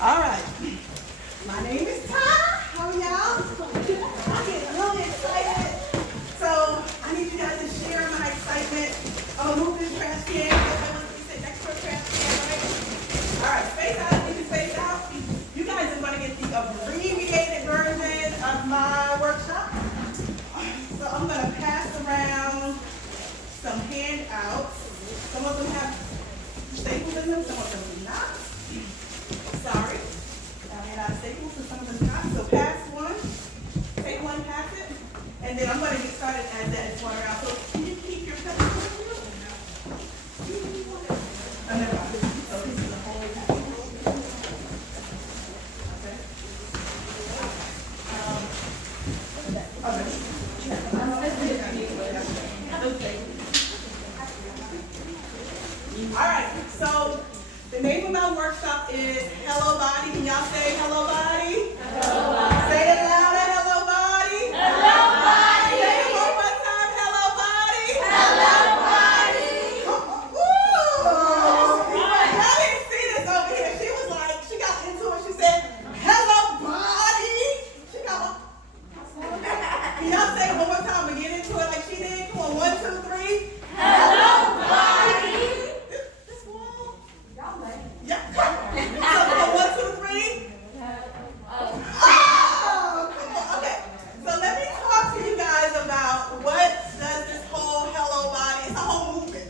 All right. My name is Ty. How are y'all? I get really excited. So I need you guys to share my excitement. I'm gonna move this trash can. Everybody wants to sit next to a trash can, right? All right, space out. If you space out, you guys are gonna get the abbreviated version of my workshop. So I'm gonna pass around some handouts. Some of them have staples in them, some of them do not. Sorry. I ran out of staples, so some of them not. So pass one, take one, pass it, and then I'm going to get started as that is going around. So can you keep your pencil with you? Oh, never mind. So this is a whole package. Okay. All right, so the name of my workshop is Hello Body. Can y'all say hello body? Hello body. Say it louder, hello body. Hello body. Say it one more time, hello body. Hello body. Ooh. Y'all didn't see this over here. She was like, she got into it. She said, hello body. She got, can y'all say it one more time and get into it like she did? Come on, 1, 2, 3. Hello body. Yeah. So 1, 2, 3. Oh, okay. So let me talk to you guys about what does this whole Hello Body, it's a whole movement.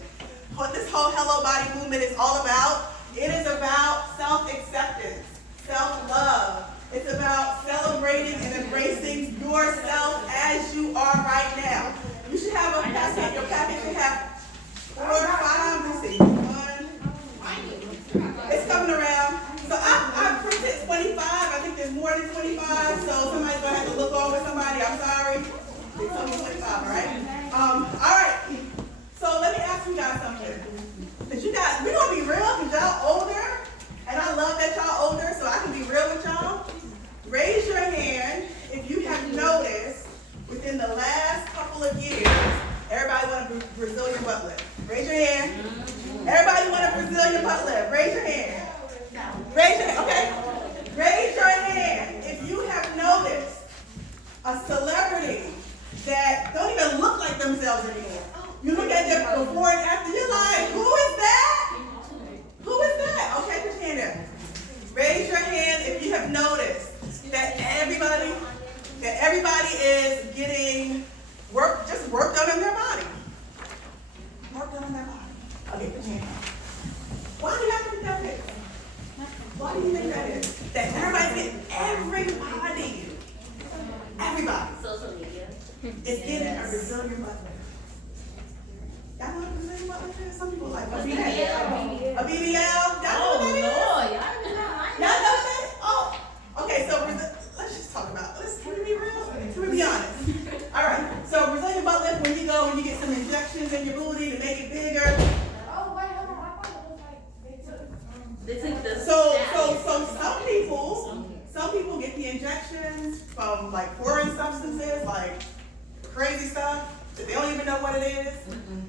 What this whole Hello Body movement is all about. It is about self-acceptance, self-love. It's about celebrating and embracing yourself as you are right now. You should have a packet. Your packet should have 4 or 5. Let's see. It's coming around. So I printed 25. I think there's more than 25. So somebody's gonna have to look over somebody. I'm sorry. It's only 25, all right? All right. So let me ask you guys something. Cause you guys, we're gonna be real because y'all older, and I love that y'all older, so I can be real with y'all. Raise your hand if you have noticed within the last couple of years, everybody want a Brazilian butt lift. Raise your hand. Everybody want a Brazilian butt lift? Raise your hand. Raise your hand, okay? Raise your hand if you have noticed a celebrity that don't even look like themselves anymore. You look at them before and after, you're like, who is that? Who is that? Okay, put your hand there. Raise your hand if you have noticed that everybody is getting work done on their body. Work done on their body. Okay, put your hand down. Why do you have to do that? Why do you think that is? That everybody's getting everybody. Social media. Is getting a Brazilian butt lift. Y'all know what a Brazilian butt lift is? Some people like a BBL. A BBL? Y'all know what that is? Y'all know what that is? Oh, okay, so let's just talk about it. Can we be real? Can we be honest? All right, so Brazilian butt lift, when you go and you get some injections in your booty to make it bigger. So some people get the injections from like foreign substances, like crazy stuff that they don't even know what it is.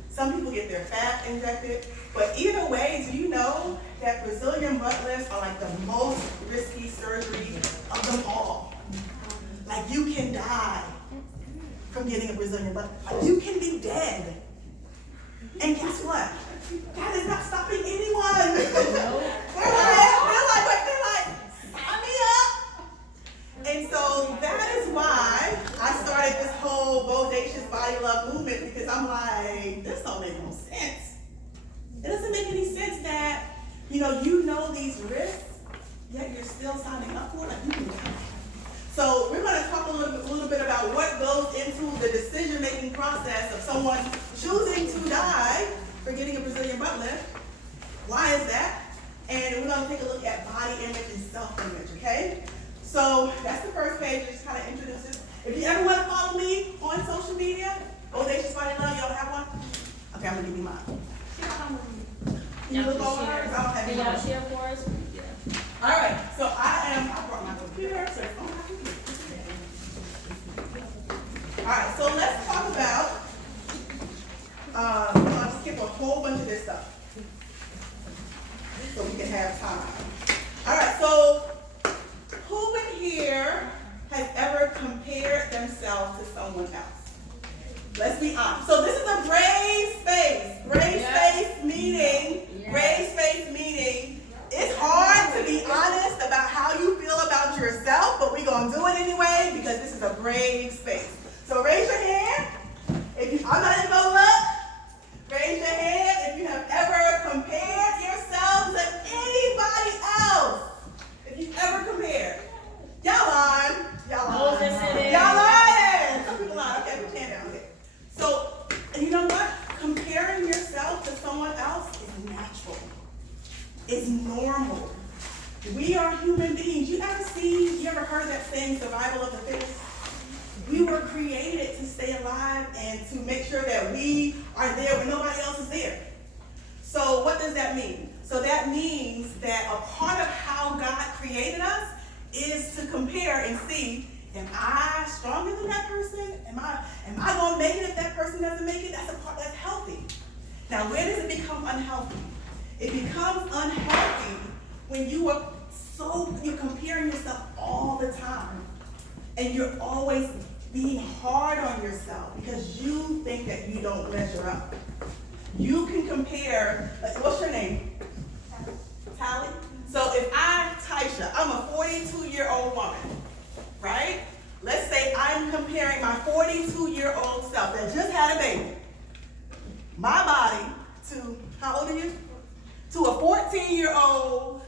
Some people get their fat injected. But either way, do you know that Brazilian butt lifts are like the most risky surgery of them all? Like you can die from getting a Brazilian butt lift. Like you can be dead. And guess what? That is not stopping anyone. They're like, sign me up. And so that is why I started this whole bodacious body love movement, because I'm like, this don't make no sense. It doesn't make any sense that, you know these risks, yet you're still signing up for it. Like you can die. So we're going to talk a little bit about what goes into the decision-making process of someone choosing to die for getting a Brazilian butt lift. Why is that? And we're going to take a look at body image and self-image, okay? So that's the first page. It just kind of introduces. If you ever want to follow me on social media, Bodacious Body Love, y'all have one? Okay, I'm going to give you mine. Can you look over her? Because I don't have any. Can y'all share for us? Yeah. All right, so I brought my computer, so it's on my computer. All right, so let's talk about, I'll skip a whole bunch of this stuff so we can have time. All right, so Let's be honest. So this is a brave space. Brave space meaning. Brave space meaning. It's hard to be honest about how you feel about yourself, but we're going to do it anyway because this is a brave space. So raise your hand. I'm not even going to look. Raise your hand if you have ever compared yourself to anybody else. If you've ever compared. Y'all lying. Y'all lying. Y'all lying. Some people lying. Okay, put your hand down. Okay. So, and you know what? Comparing yourself to someone else is natural. It's normal. We are human beings. You ever heard that saying, survival of the fittest? We were created to stay alive and to make sure that we are there when nobody else is there. So what does that mean? So that means that a part of how God created us is to compare and see, am I stronger than that person? Am I going to make it if that person doesn't make it? That's a part that's healthy. Now, where does it become unhealthy? It becomes unhealthy when you're comparing yourself all the time. And you're always being hard on yourself because you think that you don't measure up. You can compare, what's your name? Tally? So if Taisha, I'm a 42-year-old woman, right? Let's say I'm comparing my 42-year-old self that just had a baby, my body to, how old are you? To a 14-year-old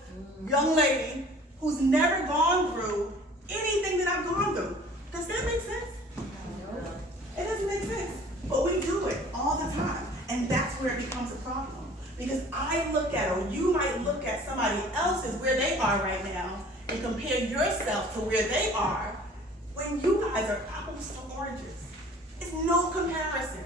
young lady who's never gone through anything that I've gone through. Does that make sense? No. It doesn't make sense. But we do it all the time. And that's where it becomes a problem. Because I look at, or you might look at somebody else's where they are right now and compare yourself to where they are when you guys are apples to oranges. It's no comparison.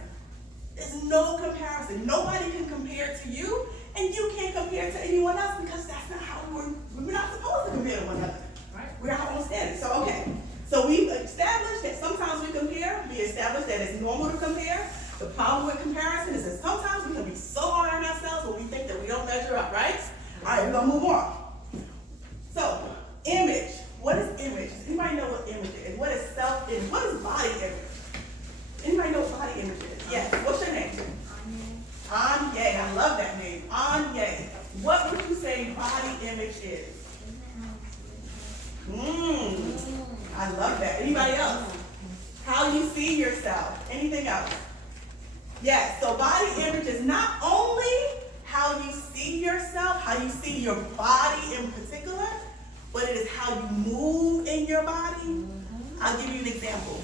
There's no comparison. Nobody can compare to you, and you can't compare to anyone else because that's not how we're not supposed to compare to one another. Right? We're our own standards. So, okay. So we've established that sometimes we compare. We established that it's normal to compare. The problem with comparison is that sometimes we can be so hard on ourselves when we think that we don't measure up, right? All right, we're going to move on. So, image. What is image? Does anybody know what image is? What is self-image? What is body image? Anybody know what body image is? Yes. What's your name? Anye. I love that name. Anye. What would you say body image is? I love that. Anybody else? How you see yourself. Anything else? Yes, so body image is not only how you see yourself, how you see your body in particular, but it is how you move in your body. I'll give you an example.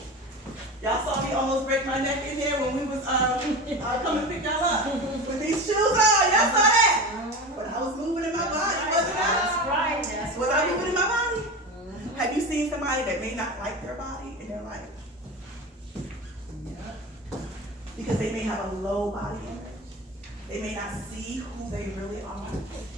Y'all saw me almost break my neck in here when we was coming to pick y'all up. With these shoes on, y'all saw that? But I was moving in my body, wasn't I? That's right. Was I moving in my body? Have you seen somebody that may not like their body and they're like, because they may have a low body image. They may not see who they really are.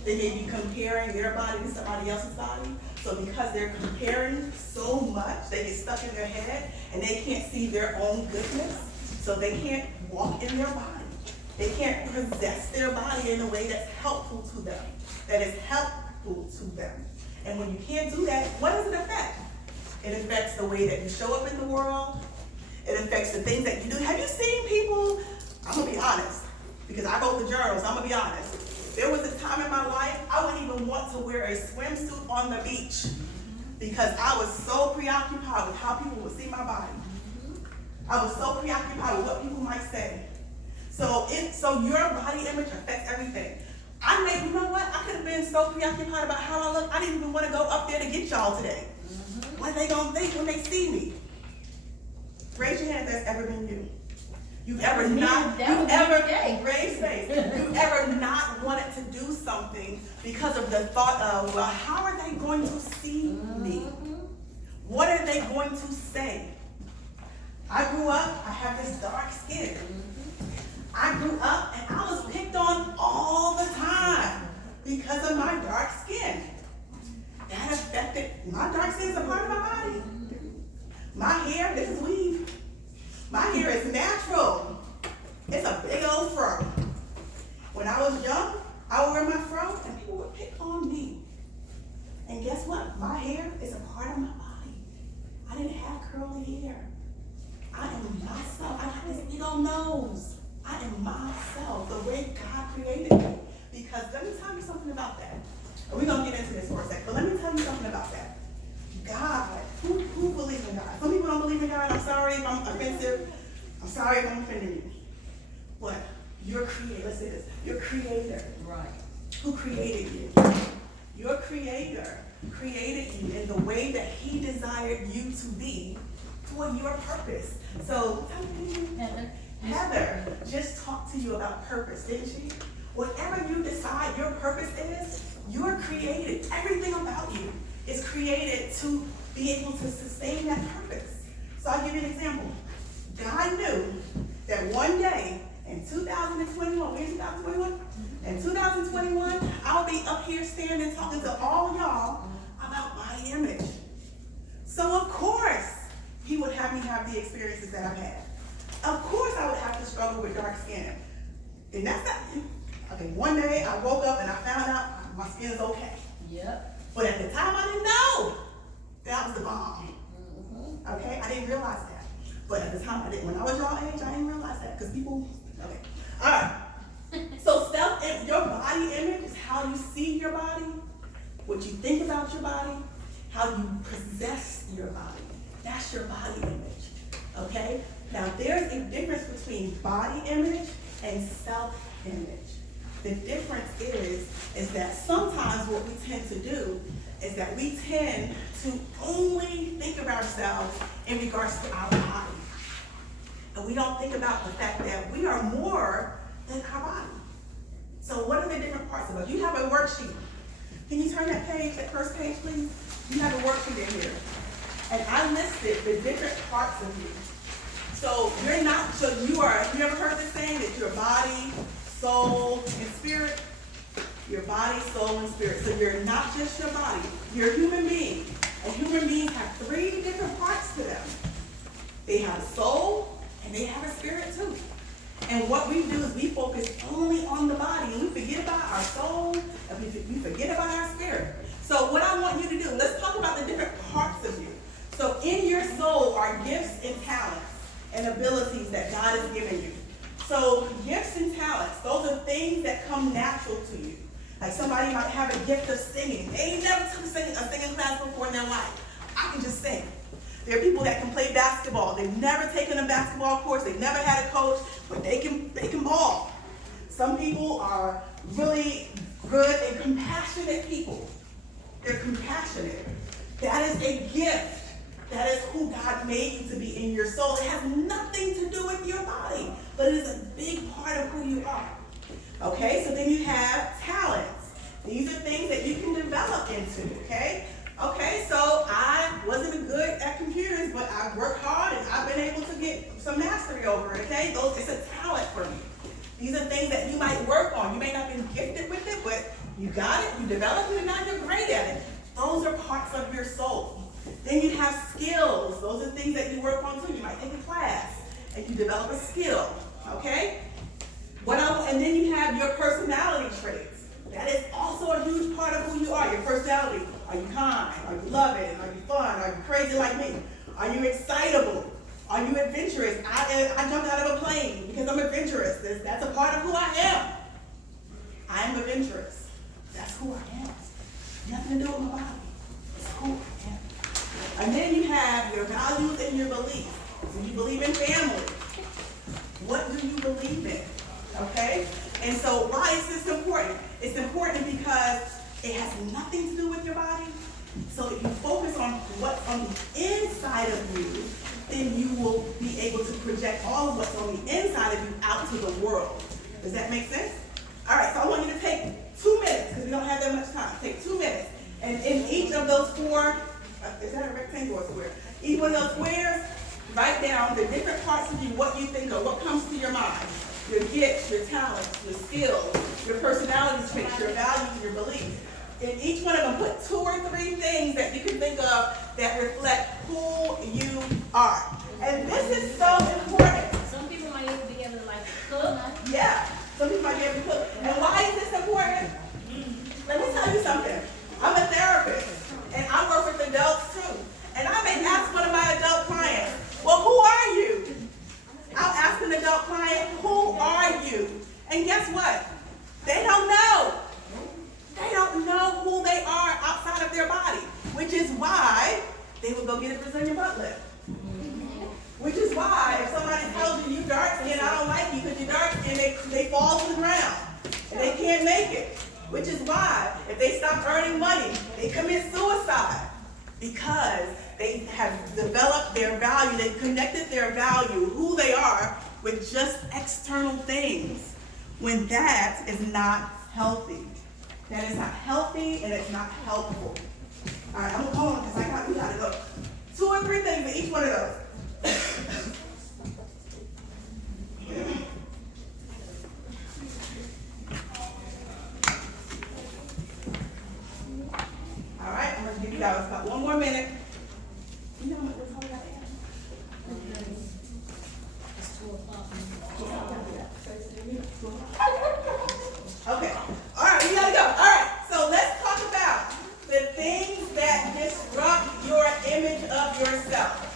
They may be comparing their body to somebody else's body. So because they're comparing so much, they get stuck in their head and they can't see their own goodness. So they can't walk in their body. They can't possess their body in a way that's helpful to them, that is helpful to them. And when you can't do that, what does it affect? It affects the way that you show up in the world. It affects the things that you do. Have you seen people, I'm going to be honest, because I wrote the journals, I'm going to be honest. There was a time in my life, I wouldn't even want to wear a swimsuit on the beach because I was so preoccupied with how people would see my body. I was so preoccupied with what people might say. So your body image affects everything. You know what? I could have been so preoccupied about how I look, I didn't even want to go up there to get y'all today. What are they going to think when they see me? Raise your hand if that's ever been you. You've ever not wanted to do something because of the thought of, well, how are they going to see me? What are they going to say? I grew up, I have this dark skin. I grew up and I was picked on all the time because of my dark skin. That affected, my dark skin is a part of my body. My hair, this is weave. My hair is natural. It's a big old fro. When I was young, I would wear my fro and people would pick on me. And guess what? My hair is a part of my body. I didn't have curly hair. I am myself. I got this big well knows I am myself, the way God created me. Because let me tell you something about that. And we're going to get into this for a second, but let me tell you something about that. God, who believes in God? Some people don't believe in God. I'm sorry if I'm offensive. I'm sorry if I'm offending you. But your creator, let's say this, your creator, right? Who created you? Your creator created you in the way that he desired you to be for your purpose. So, Heather just talked to you about purpose, didn't she? Whatever you decide your purpose is, you're created. Everything about you is created to be able to sustain that purpose. So I'll give you an example. God knew that one day in 2021, we're in 2021? In 2021, I'll be up here standing talking to all y'all about body image. So of course, he would have me have the experiences that I've had. Of course I would have to struggle with dark skin. And that's not, okay, one day I woke up and I found out my skin is okay. Yep. But at the time I didn't know that was the bomb. Mm-hmm. Okay, I didn't realize that. But at the time I didn't. When I was your age, I didn't realize that because people, okay. All right. So your body image is how you see your body, what you think about your body, how you possess your body. That's your body image. Okay? Now there's a difference between body image and self-image. The difference is that sometimes what we tend to do is that we tend to only think of ourselves in regards to our body. And we don't think about the fact that we are more than our body. So what are the different parts of us? You have a worksheet. Can you turn that page, that first page, please? You have a worksheet in here. And I listed the different parts of you. So you're not, so you are, have you ever heard this saying that your body, soul, and spirit? Your body, soul, and spirit. So you're not just your body. You're a human being. And human beings have 3 different parts to them. They have a soul, and they have a spirit too. And what we do is we focus only on the body, and we forget about our soul, and we forget about our spirit. So what I want you to do, let's talk about the different parts of you. So in your soul are gifts and talents and abilities that God has given you. So gifts and talents, those are things that come natural to you. Like somebody might have a gift of singing. They ain't never took a singing class before in their life. I can just sing. There are people that can play basketball. They've never taken a basketball course. They've never had a coach, but they can ball. Some people are really good and compassionate people. They're compassionate. That is a gift. That is who God made you to be in your soul. It has nothing to do with your body, but it is a big part of who you are. Okay, so then you have talents. These are things that you can develop into, okay? Okay, so I wasn't good at computers, but I worked hard and I've been able to get some mastery over it, okay? It's a talent for me. These are things that you might work on. You may not be gifted with it, but you got it, you developed it, and now you're great at it. Those are parts of your soul. Then you have skills. Those are things that you work on too. You might take a class and you develop a skill, okay? And then you have your personality traits. That is also a huge part of who you are, your personality. Are you kind? Are you loving? Are you fun? Are you crazy like me? Are you excitable? Are you adventurous? I jumped out of a plane because I'm adventurous. That's a part of who I am. I am adventurous. That's who I am. Nothing to do with my body. It's who I am. And then you have your values and your beliefs. Do you believe in family? What do you believe in? Okay? And so why is this important? It's important because it has nothing to do with your body. So if you focus on what's on the inside of you, then you will be able to project all of what's on the inside of you out to the world. Does that make sense? All right, so I want you to take 2 minutes, because we don't have that much time. Take 2 minutes. And in each of those 4, is that a rectangle or a square? Each one of those squares, write down the different parts of you, what you think of, what comes to your mind. Your gifts, your talents, your skills, your personality traits, your values, and your beliefs. In each one of them, put 2 or 3 things that you can think of that reflect who you are. And this is so important. Some people might even be able to cook. Yeah, some people might be able to cook. And why is this important? Let me tell you something. I'm a therapist, and I work with adults too. And I may ask one of my adult clients, well, who are you? I'll ask an adult get a Brazilian butt lift. Which is why if somebody tells you dark skin, I don't like you because you're dark skin, they fall to the ground and they can't make it. Which is why if they stop earning money, they commit suicide because they have developed their value, they've connected their value, who they are, with just external things, when that is not healthy. That is not healthy and it's not helpful. All right, I'm gonna go on because we gotta go. 2 or 3 things in each one of those. All right, I'm gonna give you guys about 1 more minute. You know what we're talking about? It's 2 o'clock. Okay. All right, we gotta go. All right, so let's talk about the things that disrupt your image of yourself.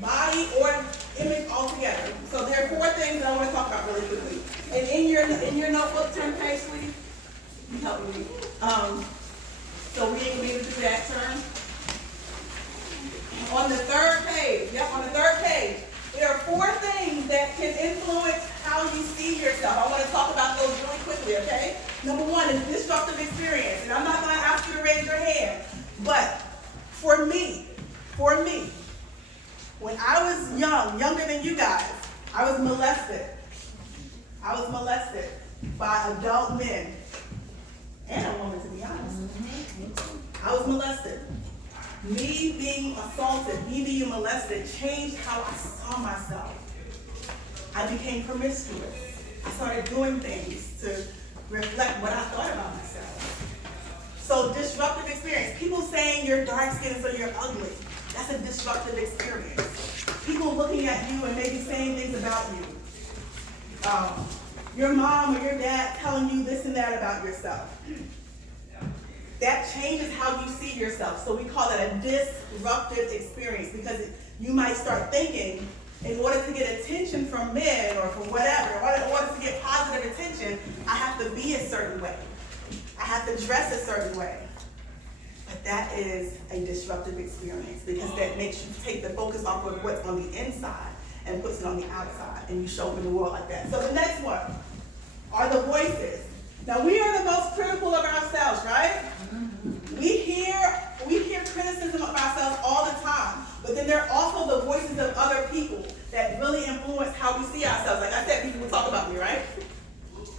Body or image altogether. So there are 4 things that I want to talk about really quickly. And in your notebook, turn page, sweetie. You help me. So we ain't gonna be able to do that, turn. On the 3rd page, on the 3rd page, there are 4 things that can influence how you see yourself. I want to talk about those really quickly, okay? Number 1 is disruptive experience. And I'm not gonna ask you to raise your hand, but for me, when I was younger than you guys, I was molested. I was molested by adult men and a woman, to be honest. I was molested. Me being assaulted, me being molested changed how I saw myself. I became promiscuous. I started doing things to reflect what I thought about myself. So disruptive experience. People saying you're dark skinned so you're ugly. That's a disruptive experience. People looking at you and maybe saying things about you. Your mom or your dad telling you this and that about yourself. That changes how you see yourself. So we call that a disruptive experience because you might start thinking, in order to get attention from men or from whatever, in order to get positive attention, I have to be a certain way. I have to dress a certain way. But that is a disruptive experience because that makes you take the focus off of what's on the inside and puts it on the outside, and you show up in the world like that. So the next one are the voices. Now we are the most critical of ourselves, right? We hear criticism of ourselves all the time, but then there are also the voices of other people that really influence how we see ourselves. Like I said, people will talk about me, right?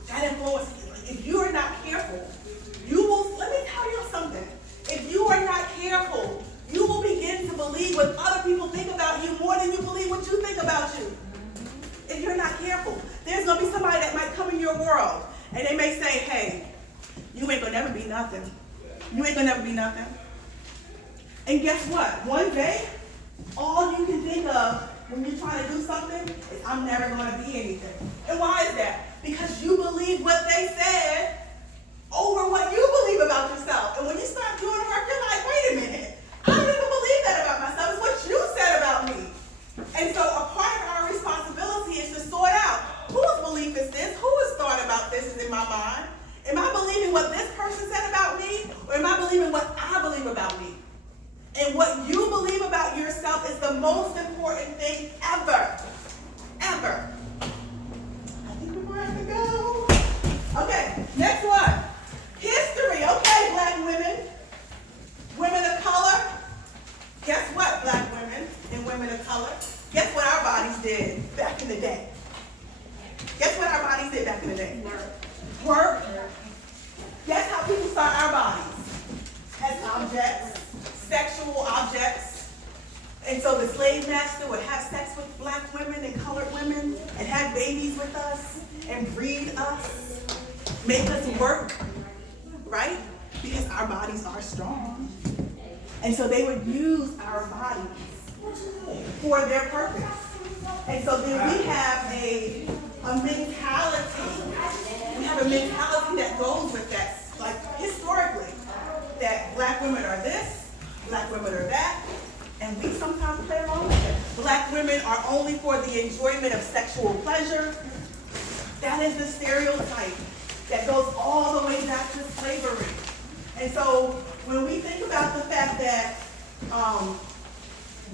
That influences. If you are not careful, you will, let me tell you something. If you are not careful, you will begin to believe what other people think about you more than you believe what you think about you. If you're not careful, there's going to be somebody that might come in your world and they may say, hey, you ain't going to never be nothing. You ain't going to never be nothing. And guess what? One day, all you can think of when you're trying to do something is, I'm never going to be anything. And why is that? Because you believe what they said over what you believe about yourself. And when you start doing work, you're like, wait a minute. I don't even believe that about myself. It's what you said about me. And so a part of our responsibility is to sort out, whose belief is this? Who has thought about this is in my mind? Am I believing what this person said about me? Or am I believing what I believe about me? And what you believe about yourself is the most important thing ever. Ever. I think we're going to have to go. Okay, next one. History. Okay, black women. Women of color. Guess what, black women and women of color? Guess what our bodies did back in the day? Guess what our bodies did back in the day? Work. Guess how people saw our bodies? As objects, sexual objects. And so the slave master would have sex with black women and colored women and have babies with us and breed us, make us work, right? Because our bodies are strong. And so they would use our bodies for their purpose. And so then we have a mentality. We have a mentality that goes with that, like historically, that black women are this, black women are that, and we sometimes play along with it. Black women are only for the enjoyment of sexual pleasure. That is the stereotype that goes all the way back to slavery. And so when we think about the fact that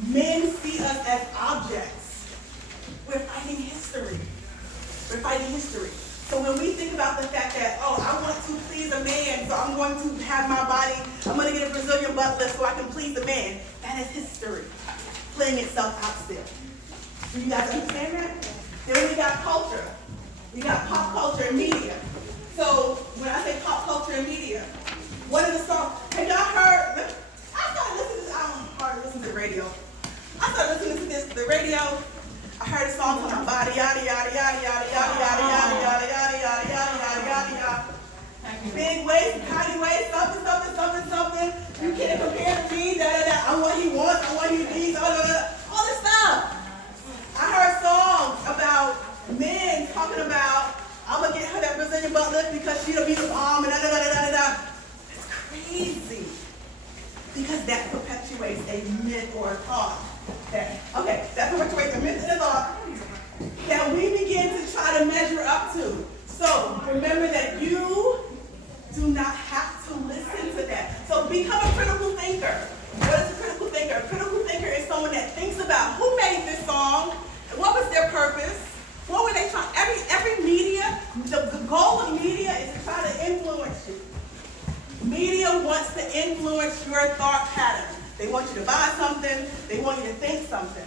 Men see us as objects. We're fighting history. We're fighting history. So when we think about the fact that, oh, I want to please a man, so I'm going to have my body, I'm going to get a Brazilian butt lift so I can please a man, that is history playing itself out still. Do you guys understand that? Then we got culture. We got pop culture and media. So when I say pop culture and media, what are the songs? Have y'all heard? I started listening to this. I don't hardly listen to radio. I started listening to the radio. I heard a song called Body Yada Yada Yada Yada Yada Yada Yada Yada Yada Yada Yada Yada Yada Yada. Big waist, tiny waist, something, something, something, something. You can't compare to me. Da da da. I want he wants. I want he needs. All this stuff. I heard songs about men talking about, I'm gonna get her that Brazilian butt lift because she'll be the bomb and da da da da da da. It's crazy. Because that perpetuates a myth or a thought. That perpetuates a myth and a thought that we begin to try to measure up to. So remember that you do not have to listen to that. So become a critical thinker. What is a critical thinker? A critical thinker is someone that thinks about who made this song, what was their purpose, what were they trying. Every media, the goal of media is to try to influence you. Media wants to influence your thought pattern. They want you to buy something. They want you to think something.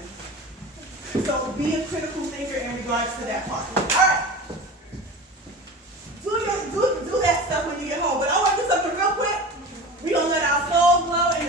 So be a critical thinker in regards to that part. All right. Do that stuff when you get home. But I want to do something real quick. We're going to let our soul glow and